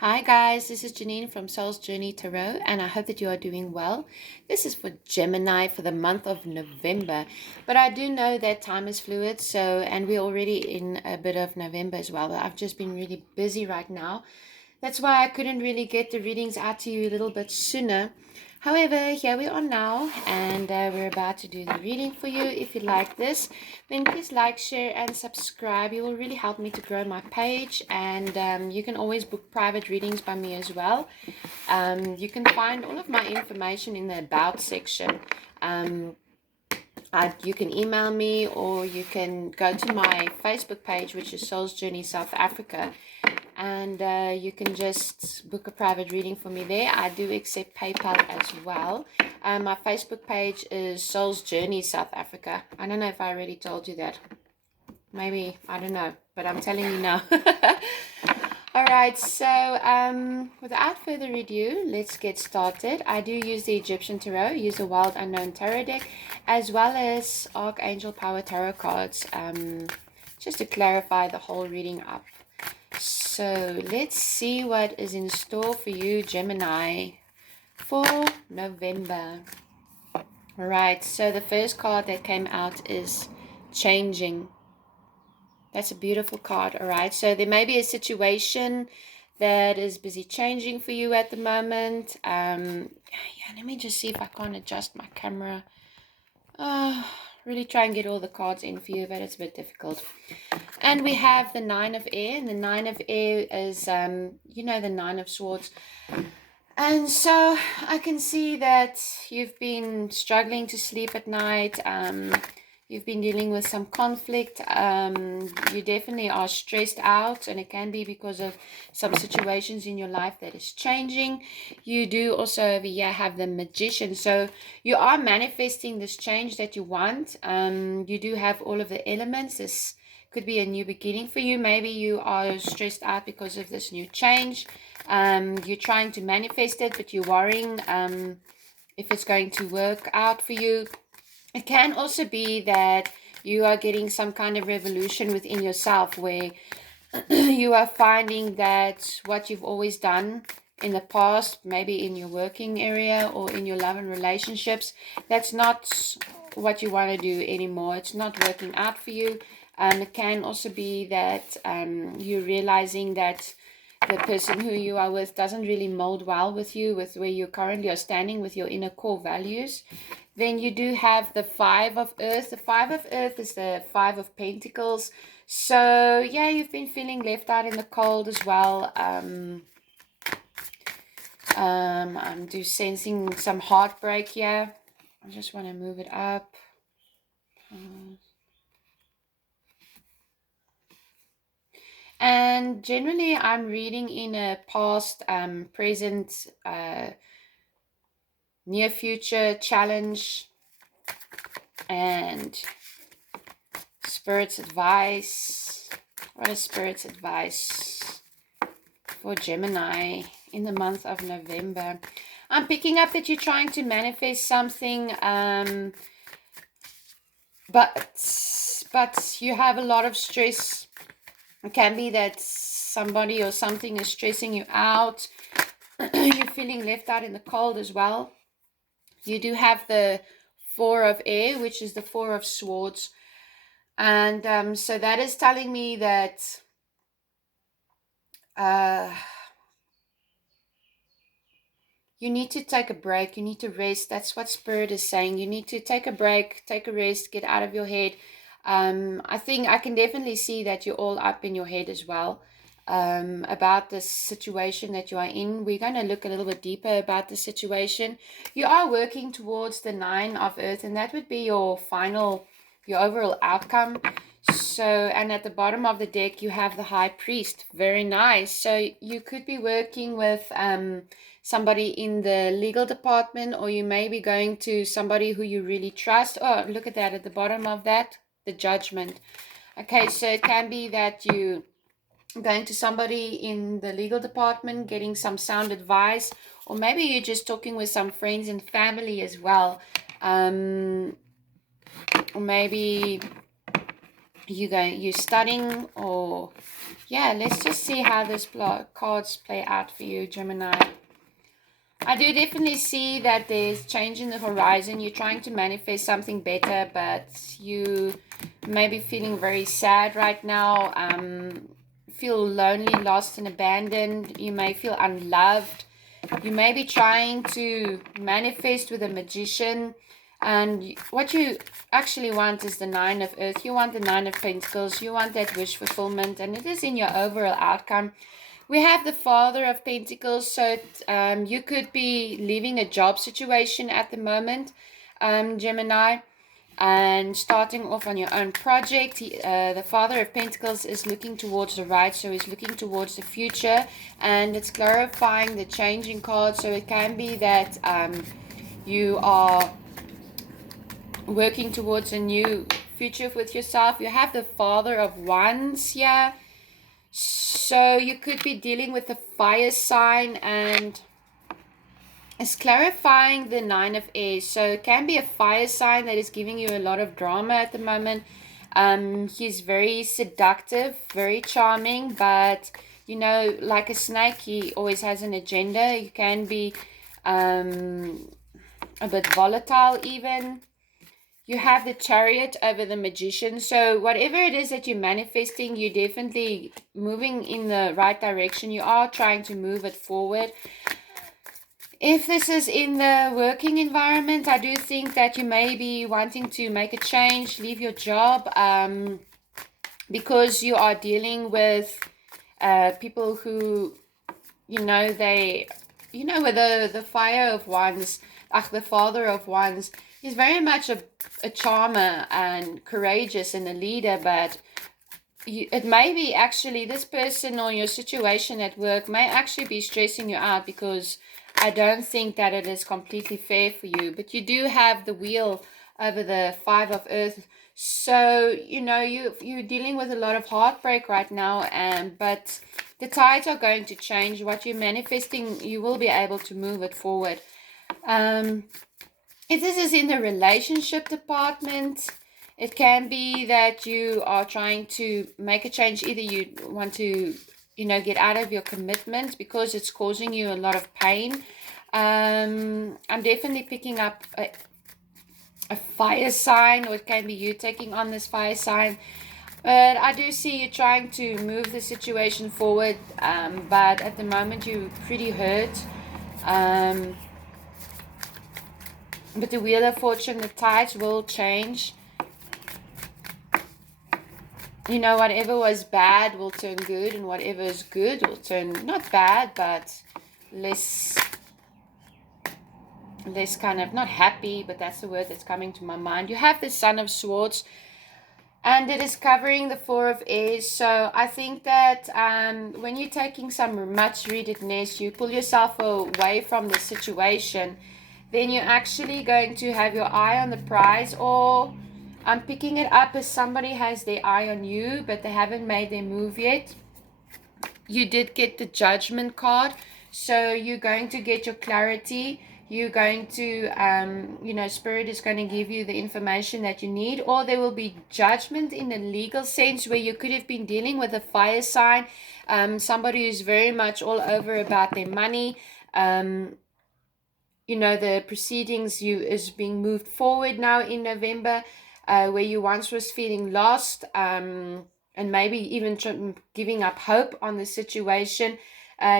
Hi guys, this is Janine from Soul's Journey Tarot, and I hope that you are doing well. This is for Gemini for the month of November, but I do know that time is fluid, and we're already in a bit of November as well. But I've just been really busy right now. That's why I couldn't really get the readings out to you a little bit sooner. However, here we are now, and we're about to do the reading for you. If you like this, then please like, share, and subscribe. You will really help me to grow my page, and you can always book private readings by me as well. You can find all of my information in the About section. You can email me, or you can go to my Facebook page, which is Soul's Journey South Africa, and you can just book a private reading for me there. I do accept PayPal as well. My Facebook page is Soul's Journey South Africa. I don't know if I already told you that. Maybe, I don't know, but I'm telling you now. All right, so without further ado, let's get started. I do use the Egyptian Tarot, use the Wild Unknown Tarot deck, as well as Archangel Power Tarot cards, just to clarify the whole reading up. So let's see what is in store for you, Gemini, for November. All right, so the first card that came out is Changing. That's a beautiful card. All right, so there may be a situation that is busy changing for you at the moment. Let me just see if I can't adjust my camera. Really try and get all the cards in for you, but it's a bit difficult. And we have the Nine of Air, and the Nine of Air is, the Nine of Swords. And so I can see that you've been struggling to sleep at night. You've been dealing with some conflict. You definitely are stressed out, and it can be because of some situations in your life that is changing. You do also over here have the Magician. So you are manifesting this change that you want. You do have all of the elements. This could be a new beginning for you. Maybe you are stressed out because of this new change. You're trying to manifest it, but you're worrying if it's going to work out for you. It can also be that you are getting some kind of revolution within yourself, where you are finding that what you've always done in the past, maybe in your working area or in your love and relationships, that's not what you want to do anymore. It's not working out for you. It can also be that you're realizing that the person who you are with doesn't really mold well with you, with where you currently are standing with your inner core values. Then you do have the Five of Earth. The Five of Earth is the Five of Pentacles. So yeah, you've been feeling left out in the cold as well. I'm just sensing some heartbreak here. I just want to move it up. And generally, I'm reading in a past, present, near future challenge, and Spirit's advice. What is Spirit's advice for Gemini in the month of November? I'm picking up that you're trying to manifest something, but you have a lot of stress. It can be that somebody or something is stressing you out. You're feeling left out in the cold as well. You do have the Four of Air, which is the Four of Swords. And so that is telling me that you need to take a break. You need to rest. That's what Spirit is saying. You need to take a break, take a rest, get out of your head. I think I can definitely see that you're all up in your head as well about this situation that you are in. We're going to look a little bit deeper about the situation. You are working towards the Nine of Earth, and that would be your overall outcome. So, and at the bottom of the deck, you have the High Priest. Very nice. So you could be working with somebody in the legal department, or you may be going to somebody who you really trust. Oh, look at that at the bottom of that, the Judgment. Okay, so it can be that you going to somebody in the legal department, getting some sound advice, or maybe you're just talking with some friends and family as well. Or maybe you're studying, or yeah, let's just see how this cards play out for you, Gemini. I do definitely see that there's change in the horizon. You're trying to manifest something better, but you may be feeling very sad right now. Feel lonely, lost, and abandoned. You may feel unloved. You may be trying to manifest with a magician. And what you actually want is the Nine of Earth. You want the Nine of Pentacles. You want that wish fulfillment. And it is in your overall outcome. We have the Father of Pentacles, so you could be leaving a job situation at the moment, Gemini, and starting off on your own project. The Father of Pentacles is looking towards the right, so he's looking towards the future, and it's clarifying the changing card. So it can be that you are working towards a new future with yourself. You have the Father of Wands here. So you could be dealing with a fire sign, and it's clarifying the Nine of Airs. So it can be a fire sign that is giving you a lot of drama at the moment. He's very seductive, very charming, but you know, like a snake, he always has an agenda. You can be a bit volatile even. You have the Chariot over the Magician. So whatever it is that you're manifesting, you're definitely moving in the right direction. You are trying to move it forward. If this is in the working environment, I do think that you may be wanting to make a change, leave your job, because you are dealing with people who, with the Fire of Wands, the Father of Wands. He's very much a charmer and courageous and a leader, but it may be actually this person or your situation at work may actually be stressing you out, because I don't think that it is completely fair for you. But you do have the wheel over the Five of Earth. So, you're dealing with a lot of heartbreak right now, but the tides are going to change. What you're manifesting, you will be able to move it forward. If this is in the relationship department, it can be that you are trying to make a change. Either you want to, get out of your commitment because it's causing you a lot of pain. I'm definitely picking up a fire sign, or it can be you taking on this fire sign. But I do see you trying to move the situation forward, but at the moment you're pretty hurt. But the Wheel of Fortune, the tides will change. Whatever was bad will turn good, and whatever is good will turn not bad, but less kind of, not happy, but that's the word that's coming to my mind. You have the Son of Swords, and it is covering the Four of Airs. So I think that when you're taking some much readedness, you pull yourself away from the situation, then you're actually going to have your eye on the prize. Or I'm picking it up as somebody has their eye on you, but they haven't made their move yet. You did get the Judgment card, so you're going to get your clarity. You're going to, Spirit is going to give you the information that you need. Or there will be judgment in a legal sense, where you could have been dealing with a fire sign, somebody who's very much all over about their money. The proceedings is being moved forward now in November, where you once was feeling lost, and maybe even giving up hope on the situation.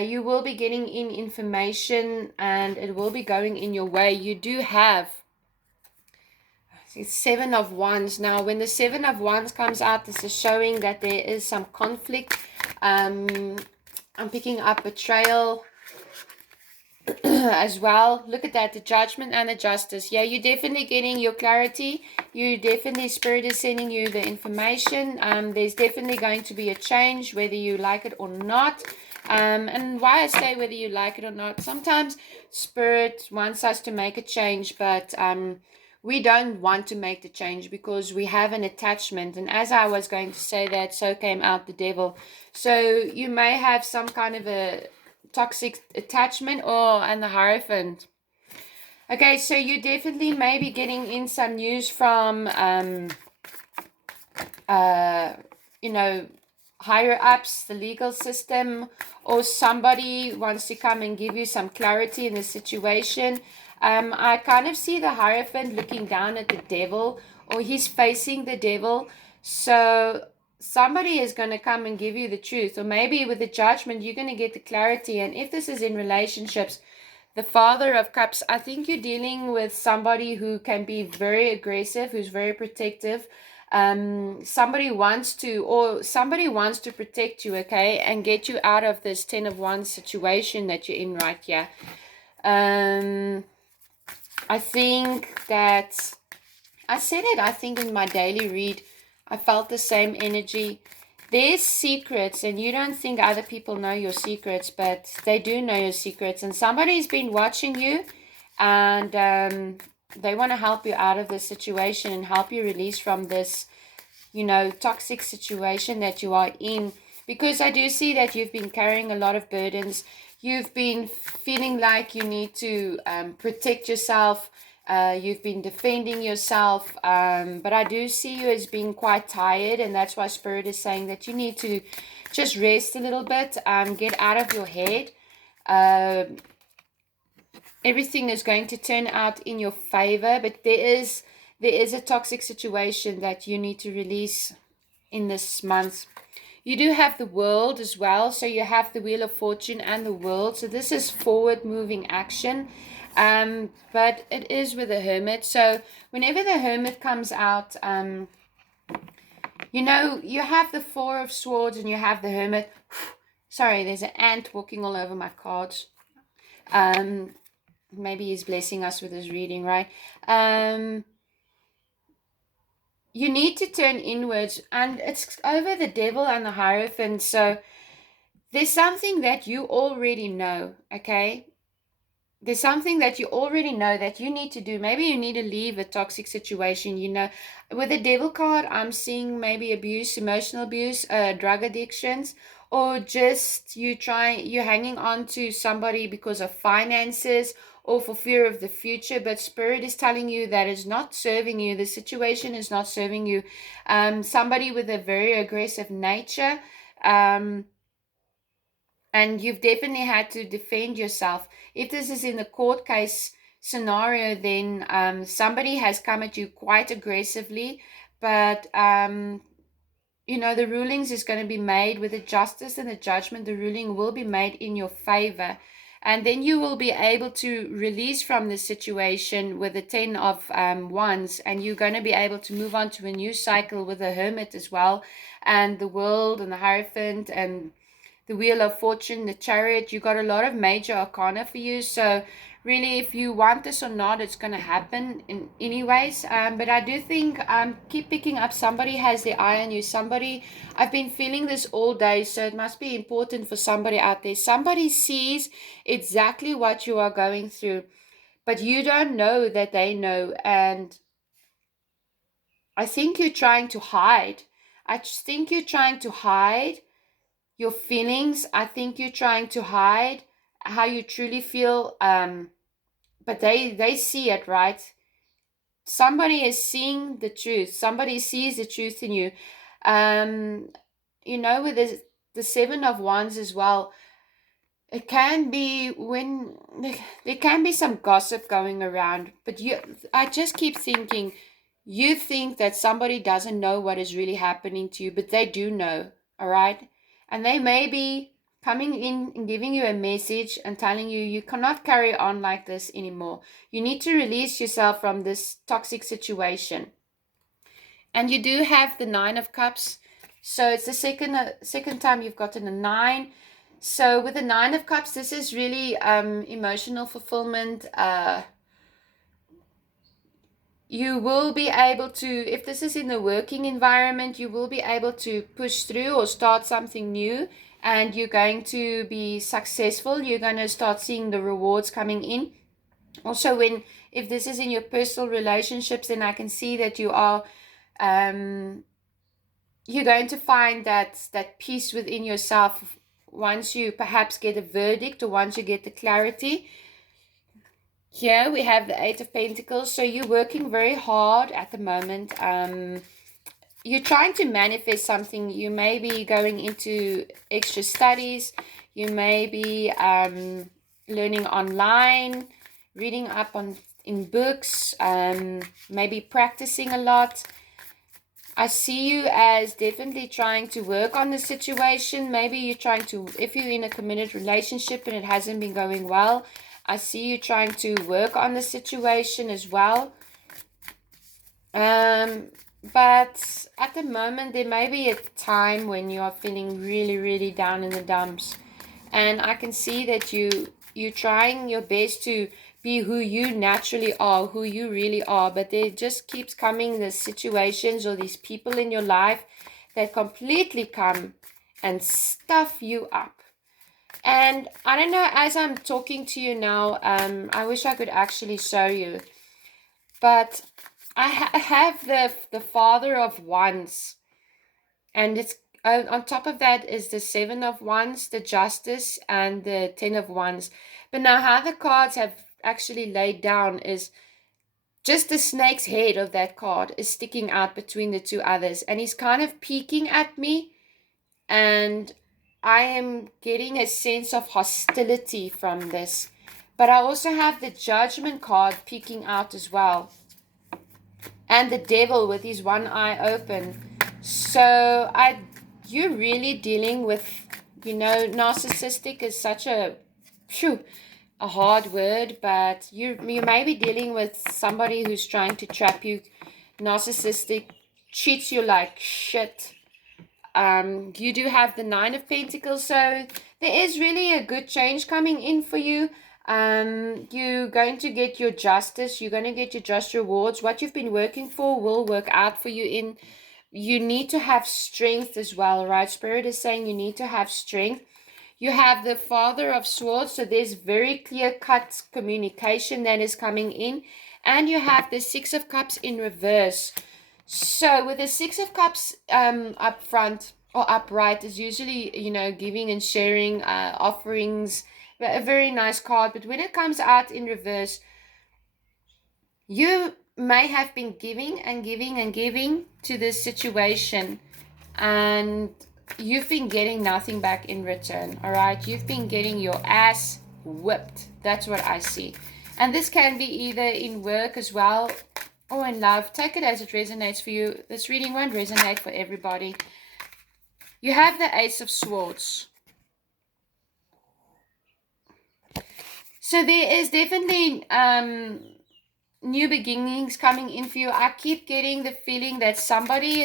You will be getting in information, and it will be going in your way. You do have Seven of Wands. Now, when the Seven of Wands comes out, this is showing that there is some conflict. I'm picking up betrayal as well. Look at that, the Judgment and the Justice. Yeah, you're definitely getting your clarity. You definitely, Spirit is sending you the information. There's definitely going to be a change, whether you like it or not. And why I say whether you like it or not, sometimes Spirit wants us to make a change, but we don't want to make the change because we have an attachment. And as I was going to say that, so came out the devil. So you may have some kind of a toxic attachment, and the Hierophant. Okay, so you definitely may be getting in some news from you know, higher ups, the legal system, or somebody wants to come and give you some clarity in the situation. I kind of see the Hierophant looking down at the devil, or he's facing the devil. So somebody is going to come and give you the truth, or maybe with the Judgment, you're going to get the clarity. And if this is in relationships, the Father of Cups, I think you're dealing with somebody who can be very aggressive, who's very protective. Somebody wants to protect you, okay, and get you out of this 10 of Wands situation that you're in right here. I think that I said it, I think in my daily read, I felt the same energy. There's secrets, and you don't think other people know your secrets, but they do know your secrets. And somebody's been watching you, and they want to help you out of this situation and help you release from this, toxic situation that you are in. Because I do see that you've been carrying a lot of burdens. You've been feeling like you need to protect yourself. You've been defending yourself, but I do see you as being quite tired, and that's why Spirit is saying that you need to just rest a little bit, get out of your head. Everything is going to turn out in your favor, but there is a toxic situation that you need to release in this month. You do have the World as well, so you have the Wheel of Fortune and the World, so this is forward moving action. But it is with the Hermit. So whenever the Hermit comes out, you have the Four of Swords and you have the Hermit. Sorry, there's an ant walking all over my cards. Maybe he's blessing us with his reading, right? You need to turn inwards, and it's over the Devil and the Hierophant. So there's something that you already know, okay? There's something that you already know that you need to do.Maybe you need to leave a toxic situation. With the Devil card, I'm seeing maybe abuse, emotional abuse, drug addictions, or just you're hanging on to somebody because of finances or for fear of the future. But Spirit is telling you that it's not serving you. The situation is not serving you. Somebody with a very aggressive nature. And you've definitely had to defend yourself. If this is in the court case scenario, then somebody has come at you quite aggressively, but the rulings is going to be made with the justice and the judgment. The ruling will be made in your favor, and then you will be able to release from the situation with the 10 of Wands, and you're going to be able to move on to a new cycle with the Hermit as well, and the World and the Hierophant and the Wheel of Fortune, the Chariot. You got a lot of major arcana for you. So really, if you want this or not, it's going to happen in anyways. But I do think keep picking up. Somebody has their eye on you. I've been feeling this all day, so it must be important for somebody out there. Somebody sees exactly what you are going through, but you don't know that they know. And I think you're trying to hide. I just think you're trying to hide your feelings. I think you're trying to hide how you truly feel, but they see it, right? Somebody is seeing the truth. Somebody sees the truth in you. With the Seven of Wands as well, it can be when there can be some gossip going around, but I just keep thinking, you think that somebody doesn't know what is really happening to you, but they do know, all right? And they may be coming in and giving you a message and telling you you cannot carry on like this anymore. You need to release yourself from this toxic situation. And you do have the Nine of Cups. So it's the second time you've gotten a 9. So with the Nine of Cups, this is really emotional fulfillment. You will be able to, if this is in the working environment, you will be able to push through or start something new, and you're going to be successful. You're going to start seeing the rewards coming in. Also, if this is in your personal relationships, then I can see that you are you're going to find that peace within yourself once you perhaps get a verdict or once you get the clarity. Here we have the Eight of Pentacles. So you're working very hard at the moment. you're trying to manifest something. You may be going into extra studies. You may be learning online, reading up on in books, maybe practicing a lot. I see you as definitely trying to work on the situation. Maybe you're trying to, if you're in a committed relationship and it hasn't been going well, I see you trying to work on the situation as well. Um, but at the moment, there may be a time when you are feeling really, really down in the dumps, and I can see that you're trying your best to be who you naturally are, who you really are, but there just keeps coming the situations or these people in your life that completely come and stuff you up. And I don't know, as I'm talking to you now, I wish I could actually show you, but have the Father of Wands, and it's on top of that is the Seven of Wands, the Justice, and the Ten of Wands. But now, how the cards have actually laid down is just the snake's head of that card is sticking out between the two others, and he's kind of peeking at me, and I am getting a sense of hostility from this. But I also have the Judgment card peeking out as well, and the devil with his one eye open. So you're really dealing with, narcissistic is such a hard word, but you may be dealing with somebody who's trying to trap you. Narcissistic treats you like shit. You do have the Nine of Pentacles, so there is really a good change coming in for you. You're going to get your justice. You're going to get your just rewards. What you've been working for will work out for you. You need to have strength as well, right? Spirit is saying you need to have strength. You have the Father of Swords, so there's very clear cut communication that is coming in. And you have the Six of Cups in reverse. So with the Six of Cups up front or upright is usually, giving and sharing, offerings, a very nice card. But when it comes out in reverse, you may have been giving and giving and giving to this situation, and you've been getting nothing back in return. All right, you've been getting your ass whipped. That's what I see. And this can be either in work as well or in love. Take it as it resonates for you. This reading won't resonate for everybody. You have the Ace of Swords. So there is definitely new beginnings coming in for you. I keep getting the feeling that somebody who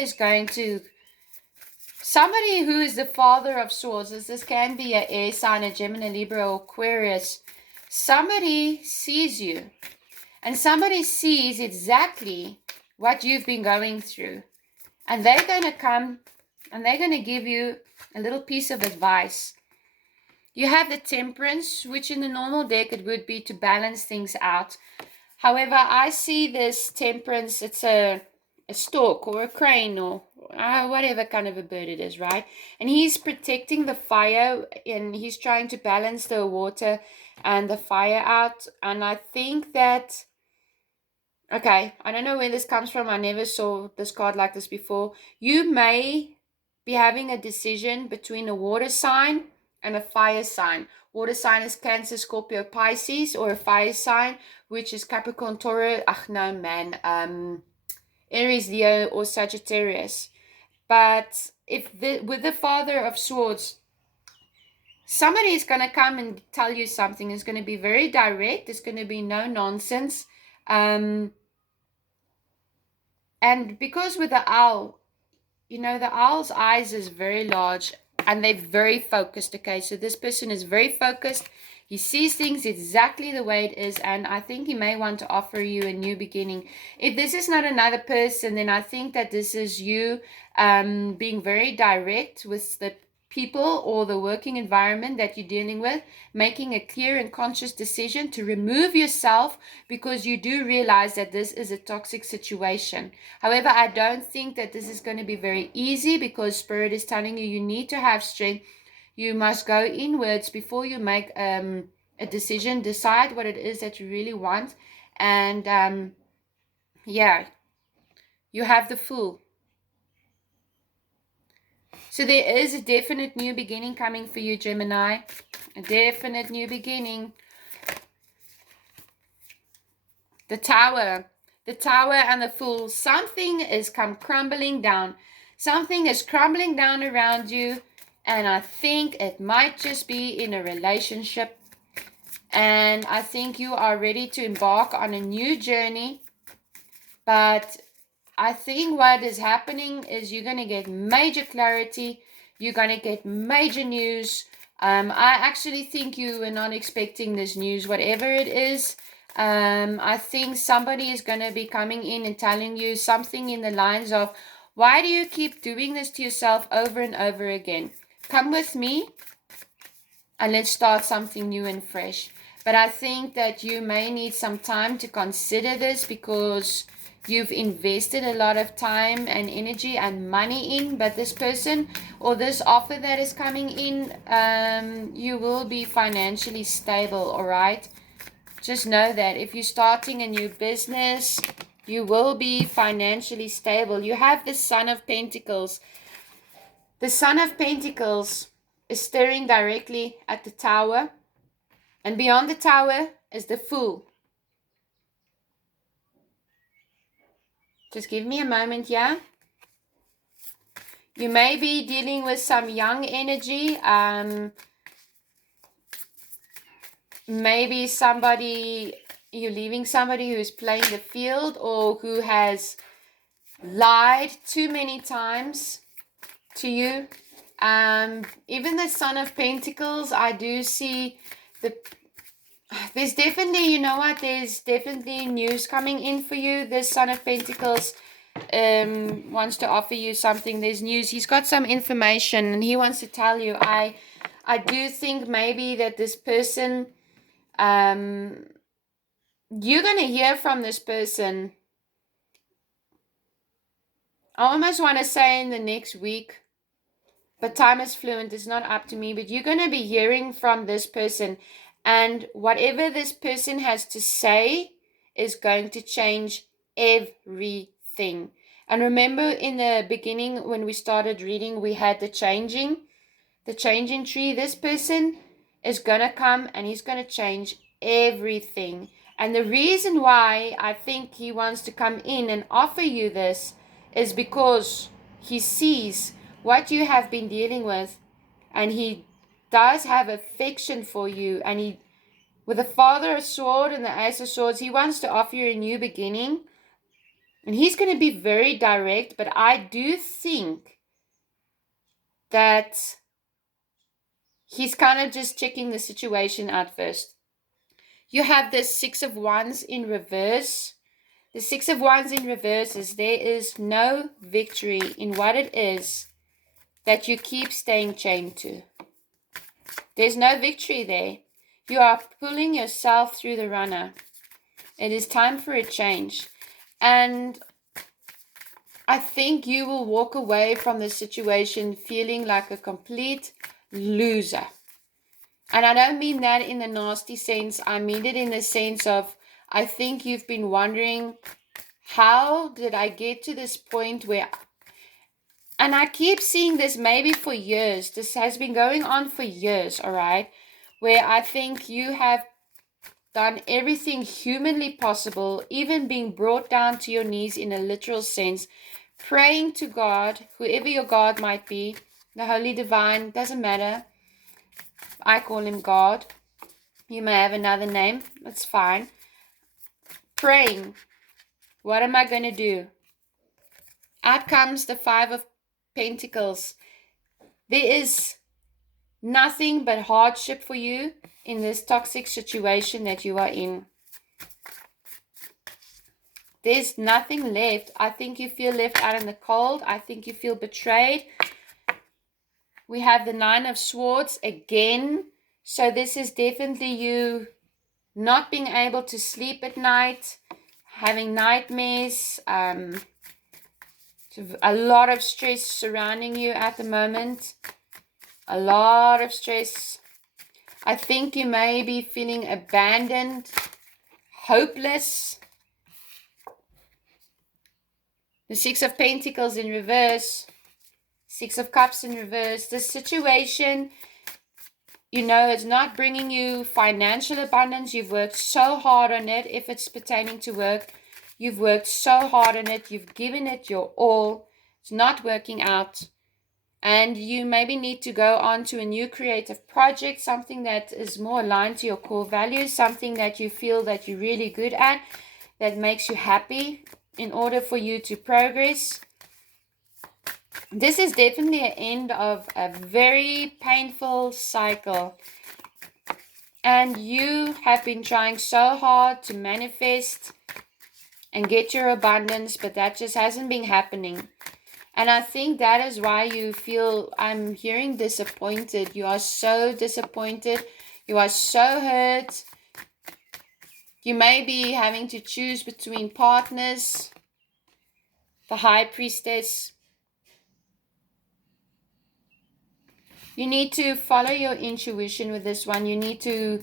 is the Father of Swords, this can be an air sign, a Gemini, Libra, or Aquarius. Somebody sees you, and somebody sees exactly what you've been going through. And they're going to come and they're going to give you a little piece of advice. You have the Temperance, which in the normal deck it would be to balance things out. However, I see this Temperance, it's a stork or a crane or whatever kind of a bird it is, right? And he's protecting the fire, and he's trying to balance the water and the fire out. And I think that, okay, I don't know where this comes from. I never saw this card like this before. You may be having a decision between a water sign and a fire sign. Water sign is Cancer, Scorpio, Pisces, or a fire sign, which is Capricorn, Taurus, Aries, Leo, or Sagittarius. But with the Father of Swords, somebody is going to come and tell you something. It's going to be very direct. It's going to be no nonsense. And because with the owl, the owl's eyes is very large and they're very focused. Okay, so this person is very focused. He sees things exactly the way it is, and I think he may want to offer you a new beginning. If this is not another person, then I think that this is you being very direct with the people or the working environment that you're dealing with, making a clear and conscious decision to remove yourself because you do realize that this is a toxic situation. However, I don't think that this is going to be very easy because Spirit is telling you need to have strength. You must go inwards before you make a decision. Decide what it is that you really want. And yeah, you have the Fool. So there is a definite new beginning coming for you, Gemini. A definite new beginning. The Tower. The Tower and the Fool. Something is crumbling down. Something is crumbling down around you. And I think it might just be in a relationship. And I think you are ready to embark on a new journey. But I think what is happening is you're going to get major clarity. You're going to get major news. I actually think you were not expecting this news, whatever it is. I think somebody is going to be coming in and telling you something in the lines of, why do you keep doing this to yourself over and over again? Come with me and let's start something new and fresh. But I think that you may need some time to consider this, because you've invested a lot of time and energy and money in, but this person or this offer that is coming in, you will be financially stable, all right? Just know that if you're starting a new business, you will be financially stable. You have the Son of Pentacles. The Son of Pentacles is staring directly at the Tower, and beyond the Tower is the Fool. Just give me a moment, yeah? You may be dealing with some young energy. Maybe you're leaving somebody who's playing the field or who has lied too many times to you. Even the Son of Pentacles, I do see there's definitely, you know what, there's definitely news coming in for you. This Son of Pentacles wants to offer you something. There's news. He's got some information and he wants to tell you. I do think maybe that this person, you're going to hear from this person. I almost want to say in the next week, but time is fluent. It's not up to me, but you're going to be hearing from this person, and whatever this person has to say is going to change everything. And remember in the beginning when we started reading, we had the changing tree. This person is going to come and he's going to change everything. And the reason why I think he wants to come in and offer you this is because he sees what you have been dealing with, and he does have affection for you. And he, with the Father of Swords and the Ace of Swords, he wants to offer you a new beginning. And he's going to be very direct, but I do think that he's kind of just checking the situation out first. You have the Six of Wands in reverse. The Six of Wands in reverse is there is no victory in what it is that you keep staying chained to. There's no victory there. You are pulling yourself through the runner. It is time for a change. And I think you will walk away from the situation feeling like a complete loser. And I don't mean that in the nasty sense. I mean it in the sense of, I think you've been wondering, how did I get to this point where, and I keep seeing this maybe for years. This has been going on for years, all right? Where I think you have done everything humanly possible, even being brought down to your knees in a literal sense, praying to God, whoever your God might be, the Holy Divine, doesn't matter. I call him God. You may have another name. That's fine. Praying. What am I going to do? Out comes the Five of Pentacles. There is nothing but hardship for you in this toxic situation that you are in. There's nothing left. I think you feel left out in the cold. I think you feel betrayed. We have the Nine of Swords again. So this is definitely you not being able to sleep at night, having nightmares, a lot of stress surrounding you at the moment. A lot of stress. I think you may be feeling abandoned, hopeless. The Six of Pentacles in reverse. Six of Cups in reverse. This situation, you know, it's not bringing you financial abundance. You've worked so hard on it. If it's pertaining to work, you've worked so hard on it. You've given it your all. It's not working out. And you maybe need to go on to a new creative project, something that is more aligned to your core values, something that you feel that you're really good at, that makes you happy in order for you to progress. This is definitely an end of a very painful cycle. And you have been trying so hard to manifest and get your abundance, but that just hasn't been happening. And I think that is why you feel, I'm hearing disappointed. You are so disappointed. You are so hurt. You may be having to choose between partners. The High Priestess. You need to follow your intuition with this one. You need to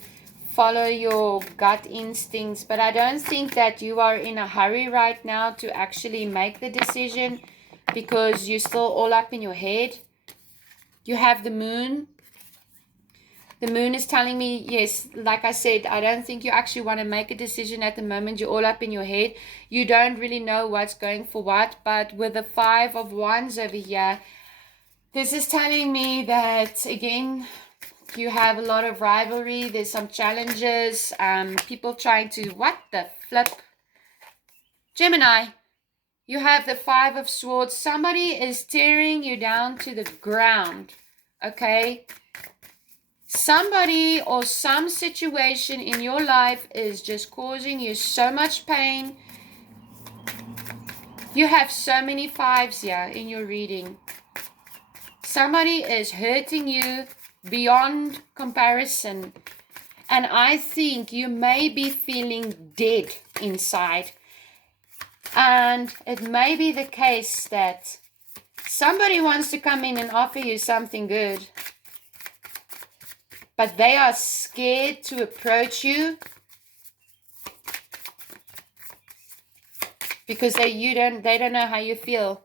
follow your gut instincts. But I don't think that you are in a hurry right now to actually make the decision, because you're still all up in your head. You have the Moon. The Moon is telling me, yes, like I said, I don't think you actually want to make a decision at the moment. You're all up in your head. You don't really know what's going for what. But with the Five of Wands over here, this is telling me that, again, you have a lot of rivalry. There's some challenges. People trying to, what the flip? Gemini. You have the Five of Swords. Somebody is tearing you down to the ground. Okay? Somebody or some situation in your life is just causing you so much pain. You have so many fives here in your reading. Somebody is hurting you beyond comparison. And I think you may be feeling dead inside. And it may be the case that somebody wants to come in and offer you something good, but they are scared to approach you because they don't know how you feel.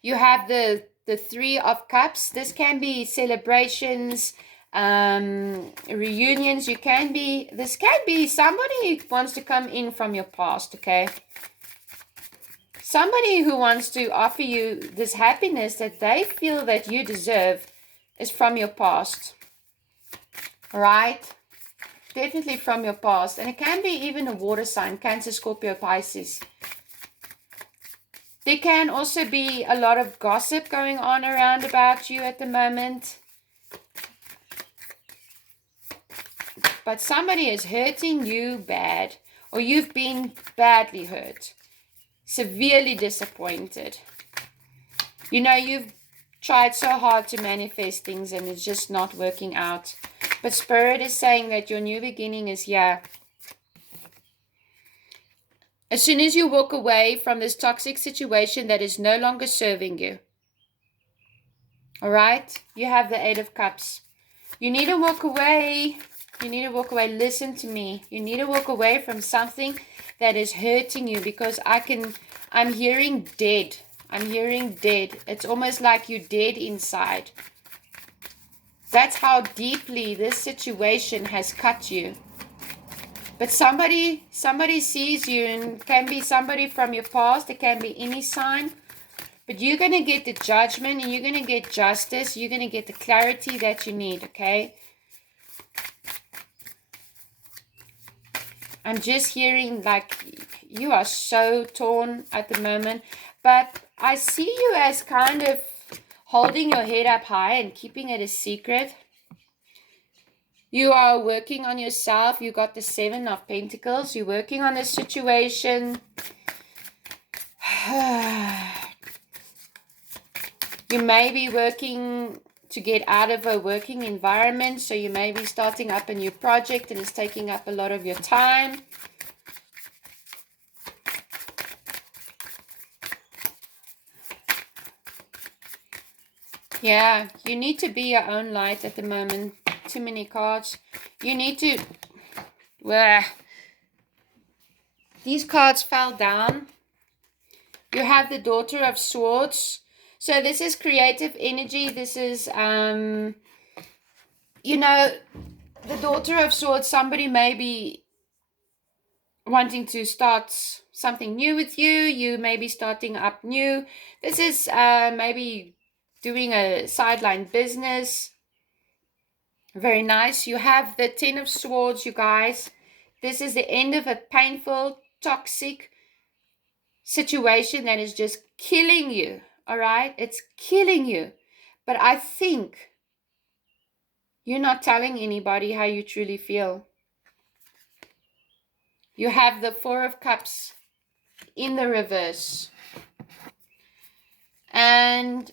You have the Three of Cups. This can be celebrations, reunions. This can be somebody who wants to come in from your past, okay? Somebody who wants to offer you this happiness that they feel that you deserve is from your past. Right? Definitely from your past. And it can be even a water sign, Cancer, Scorpio, Pisces. There can also be a lot of gossip going on around about you at the moment. But somebody is hurting you bad, or you've been badly hurt. Severely disappointed. You know, you've tried so hard to manifest things and it's just not working out. But Spirit is saying that your new beginning is here. As soon as you walk away from this toxic situation that is no longer serving you. Alright? You have the Eight of Cups. You need to walk away. You need to walk away. Listen to me. You need to walk away from something that is hurting you, because I'm hearing dead. I'm hearing dead. It's almost like you're dead inside. That's how deeply this situation has cut you. But somebody sees you, and it can be somebody from your past. It can be any sign. But you're going to get the judgment, and you're going to get justice. You're going to get the clarity that you need, okay? I'm just hearing like you are so torn at the moment. But I see you as kind of holding your head up high and keeping it a secret. You are working on yourself. You got the Seven of Pentacles. You're working on this situation. You may be working to get out of a working environment. So you may be starting up a new project and it's taking up a lot of your time. Yeah, you need to be your own light at the moment. Too many cards. You need to... Well, these cards fell down. You have the Daughter of Swords. So this is creative energy. This is, you know, the Daughter of Swords. Somebody may be wanting to start something new with you. You may be starting up new. This is maybe doing a sideline business. Very nice. You have the Ten of Swords, you guys. This is the end of a painful, toxic situation that is just killing you. All right? It's killing you. But I think you're not telling anybody how you truly feel. You have the Four of Cups in the reverse. And,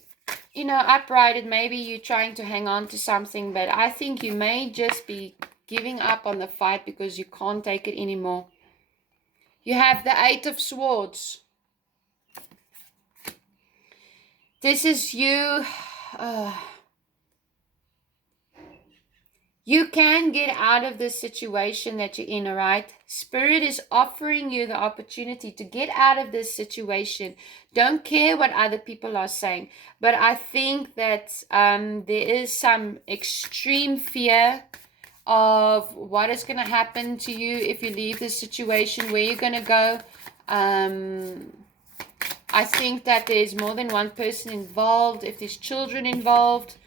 you know, uprighted, maybe you're trying to hang on to something, but I think you may just be giving up on the fight because you can't take it anymore. You have the Eight of Swords. This is you. You can get out of this situation that you're in, all right? Spirit is offering you the opportunity to get out of this situation. Don't care what other people are saying. But I think that there is some extreme fear of what is going to happen to you if you leave this situation, where you're going to go. I think that there's more than one person involved. If there's children involved,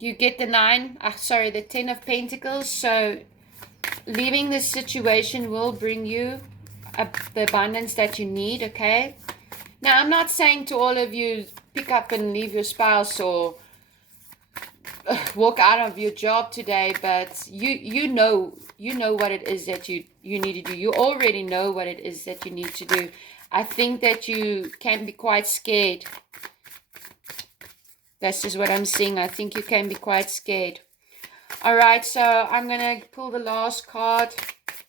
you get the the Ten of Pentacles. So leaving this situation will bring you the abundance that you need, okay? Now, I'm not saying to all of you, pick up and leave your spouse or walk out of your job today, but you know what it is that you need to do. You already know what it is that you need to do. I think that you can be quite scared. That's just what I'm seeing. I think you can be quite scared. All right, so I'm going to pull the last card.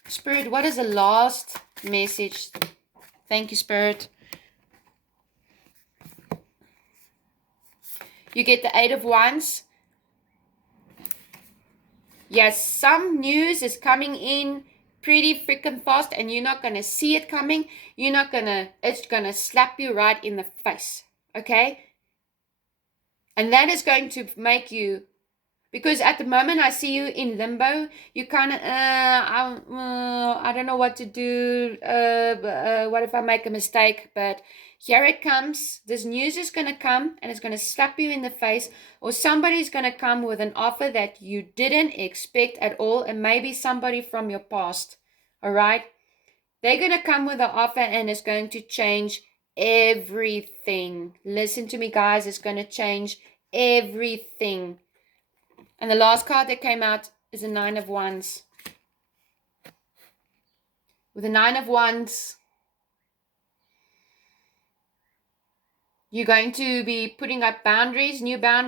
Spirit, what is the last message? Thank you, Spirit. You get the Eight of Wands. Yes, some news is coming in pretty freaking fast and you're not going to see it coming. It's going to slap you right in the face, okay? And that is going to make you, because at the moment I see you in limbo. You kind of, I don't know what to do. What if I make a mistake? But here it comes. This news is going to come and it's going to slap you in the face. Or somebody's going to come with an offer that you didn't expect at all. And maybe somebody from your past. All right? They're going to come with an offer and it's going to change everything. Listen to me, guys. It's going to change everything. And the last card that came out is a Nine of Wands. With the Nine of Wands, you're going to be putting up boundaries, new boundaries.